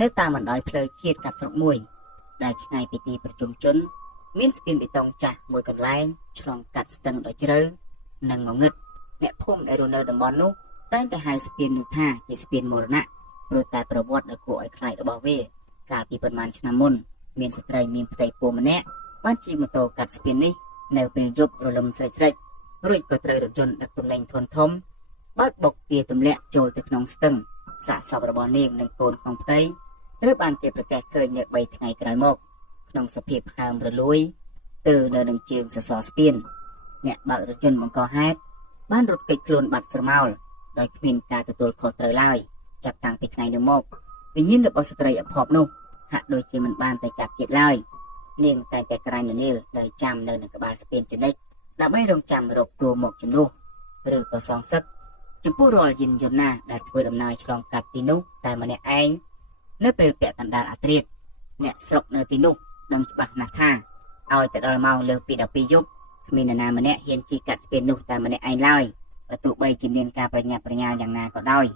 នៅតាមបណ្ដោយផ្លូវជាតិកាត់ស្រុកមួយដែលឆ្ងាយពីទីប្រជុំជនមានស្ពានបេតុងចាស់មួយកន្លែងឆ្លងកាត់ស្ទឹងដ៏ជ្រៅនិងងងឹតអ្នកភូមិដែលរស់នៅតំបន់នោះតែងតែហៅស្ពាននោះថាជាស្ពានមរណៈព្រោះតែប្រវត្តិដ៏គួរឲ្យខ្លាចរបស់វាកាលពីប៉ុន្មានឆ្នាំមុនមានស្ត្រីមានផ្ទៃពោះម្នាក់បានជិះម៉ូតូកាត់ស្ពាននេះនៅពេលយប់រលឹមស្រិចរួចក៏ត្រូវរថយន្តដឹកទំនិញធនធំបើកបុកវាទម្លាក់ចូលទៅក្នុងស្ទឹងសាកសពរបស់នាងនិងកូនក្នុងផ្ទៃត្រូវបានគេប្រកាសឃើញនៅ3ថ្ងៃក្រោយមកក្នុងសភាពហើមរលួយទៅនៅនឹងជើងសសរស្ពានអ្នកបើករថយន្តបង្កហេតុបានរត់គេចខ្លួនបាត់ស្រមោលដោយគ្មានការទទួលខុសត្រូវឡើយចាប់តាំងពីថ្ងៃនោះមកវិញ្ញាណរបស់ស្ត្រីអភ័ព្វនោះហាក់ដូចជាមិនបានតែចាប់ជាតិឡើយនាងតែតែក្រាញ់ននីលដោយចាំនៅនឹងក្បាលស្ពានជានិច្ចដើម្បីរងចាំរកទួលមកជំនួសឬក៏សងសឹកចំពោះរាល់យានយន្តណាដែលធ្វើដំណើរឆ្លងកាត់ទីនោះតែម្នាក់ឯងនៅពេលពាក់កណ្ដាលអាធ្រាត្រអ្នកស្រុកនៅទីនោះដឹងច្បាស់ណាស់ថាឲ្យទៅដល់ម៉ោងលើសពី12យប់គ្មាននរណាម្នាក់ហ៊ានជិះកាត់ស្ពាននោះតែម្នាក់ឯងឡើយបើទោះបីជាមានការប្រញាប់ប្រញាល់យ៉ាងណាក៏ដោយ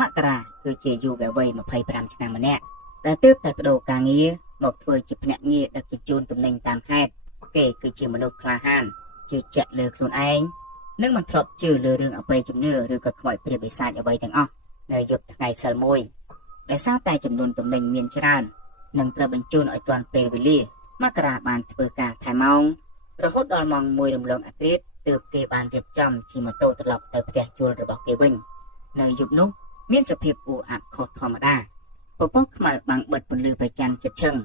មករាគឺជាយុវវ័យ25ឆ្នាំម្នាក់ដែលទើបតែបដូរការងារមកធ្វើជាភ្នាក់ងារដឹកជញ្ជូនទំនិញតាមខេត្តគេគឺជាមនុស្សក្លាហានជឿជាក់លើខ្លួនឯងនិងមិនធ្លាប់ជឿលើរឿងអបិយជំនឿឬក៏ខ្មោចព្រាយបិសាចអ្វីទាំងអស់នៅយប់ថ្ងៃសិលមួយដោយសារតែចំនួនទំនិញមានច្រើននិងត្រូវបញ្ជូនឲ្យទាន់ពេលវេលាមករាបានធ្វើការថែម៉ោងរហូតដល់ម៉ោង1រំលងអាធ្រាត្រទើបគេបានរៀបចំជិះម៉ូតូត្រឡប់ទៅផ្ទះជួលរបស់គេវិញនៅយប់នោះមានសភាពអ៊ូអាប់ខុសធម្មតាពពកខ្មៅបាំងបិទពន្លឺព្រះច័ន្ទជិតឈឹង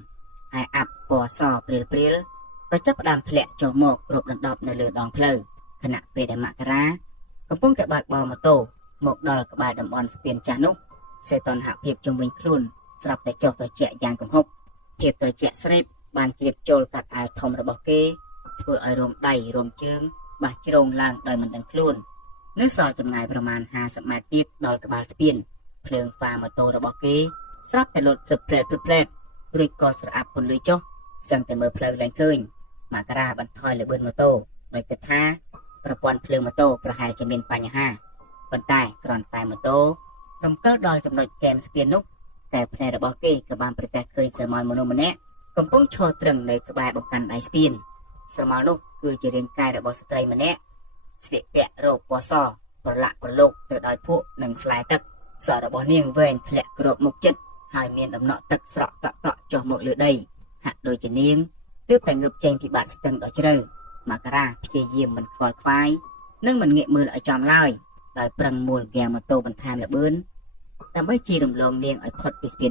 ហើយអាប់ពណ៌សព្រាលក៏ចាប់ផ្ដើមធ្លាក់ចុះមកគ្រប់ដណ្ដប់នៅលើដងផ្លូវខណៈពេលដែលមករាកំពុងតែបើកបរម៉ូតូមកដល់ក្បែរតំបន់ស្ពានចាស់នោះសេតនហភាពជុំវិញខ្លួនស្រាប់តែចុះត្រជាក់យ៉ាងគំហុកភាពត្រជាក់ស្រេបបានជ្រាបចូលកាត់អាវធំរបស់គេធ្វើឲ្យរោមដៃរោមជើងបាសជ្រងឡើងដោយមិនដឹងខ្លួននៅសល់ចម្ងាយប្រមាណ50ម៉ែត្រទៀតដល់ក្បាលស្ពានភ្លើងហ្វាម៉ូតូរបស់គេស្រាប់តែលត់ព្រឹបរួចក៏ស្រអាប់ពន្លឺចុះសឹងតែមើលផ្លូវឡើងឃើញមករាបន្ថយល្បឿនម៉ូតូដោយគិតថាប្រព័ន្ធភ្លើងម៉ូតូប្រហែលជាមានបញ្ហាប៉ុន្តែគ្រាន់តែម៉ូតូរំកិលដល់ចំណុចកែមស្ពាននោះតែភ្នែករបស់គេក៏បានប្រទះឃើញស្រមោលមនុស្សម្នាក់កំពុងឈរត្រឹងនៅក្បែរបង្កាន់ដៃស្ពានស្រមោលនោះគឺជារាងកាយរបស់ស្ត្រីម្នាក់ស្លៀកពាក់រ៉ូបពណ៌សប្រឡាក់ប្រឡូកទៅដោយភក់និងស្លែទឹកសក់របស់នាងវែងធ្លាក់គ្របមុខជិតហើយមានដំណក់ទឹកស្រក់តក់ចុះមកលើដីហាក់ដូចជានាងទើបតែងើបចេញពីបាតស្ទឹងដ៏ជ្រៅមករាព្យាយាមមិនខ្វល់ខ្វាយនិងមិនងាកមើលឲ្យចំឡើយដោយប្រឹងមូលហ្គាម៉ូតូបន្ថែមល្បឿនដើម្បីជិះរំលងនាងឲ្យផុតពីស្ពាន